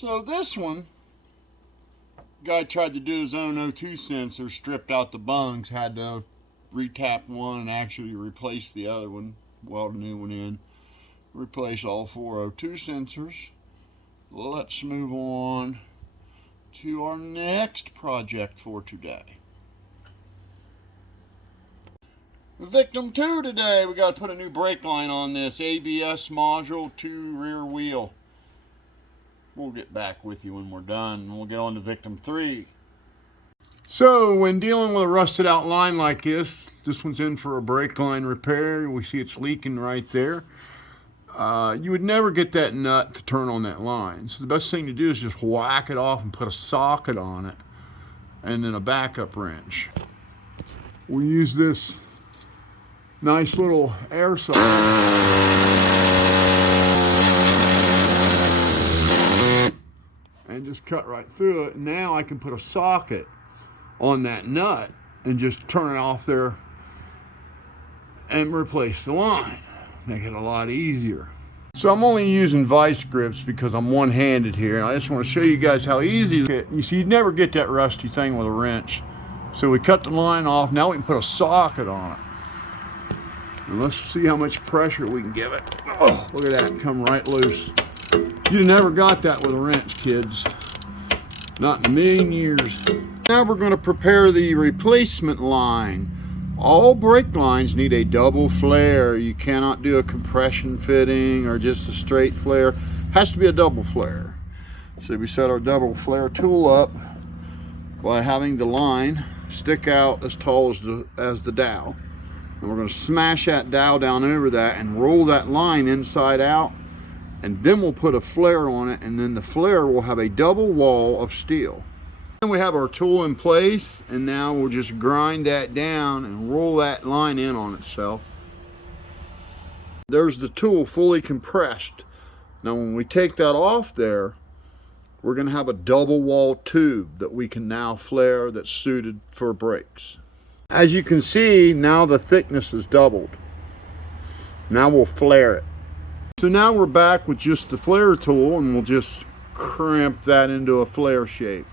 So this one, guy tried to do his own O2 sensor, stripped out the bungs, had to retap one and actually replace the other one, weld a new one in, replace all 4 O2 sensors. Let's move on to our next project for today. Victim 2 today, we got to put a new brake line on this ABS module 2 rear wheel. We'll get back with you when we're done, and we'll get on to victim 3. So when dealing with a rusted out line like this one's in for a brake line repair. We see it's leaking right there. You would never get that nut to turn on that line. So the best thing to do is just whack it off and put a socket on it, and then a backup wrench. We use this nice little air socket and just cut right through it. Now I can put a socket on that nut and just turn it off there and replace the line. Make it a lot easier. So I'm only using vice grips because I'm one-handed here. I just want to show you guys how easy it is. You see, you'd never get that rusty thing with a wrench. So we cut the line off. Now we can put a socket on it. And let's see how much pressure we can give it. Oh, look at that, come right loose. You'd never got that with a wrench, kids. Not in a million years. Now we're going to prepare the replacement line. All brake lines need a double flare. You cannot do a compression fitting or just a straight flare. It has to be a double flare. So we set our double flare tool up by having the line stick out as tall as the dowel. And we're going to smash that dowel down over that and roll that line inside out. And then we'll put a flare on it, and then the flare will have a double wall of steel. And we have our tool in place, and now we'll just grind that down and roll that line in on itself. There's the tool fully compressed. Now when we take that off there, we're going to have a double wall tube that we can now flare that's suited for brakes. As you can see, now the thickness is doubled. Now we'll flare it. So now we're back with just the flare tool, and we'll just crimp that into a flare shape.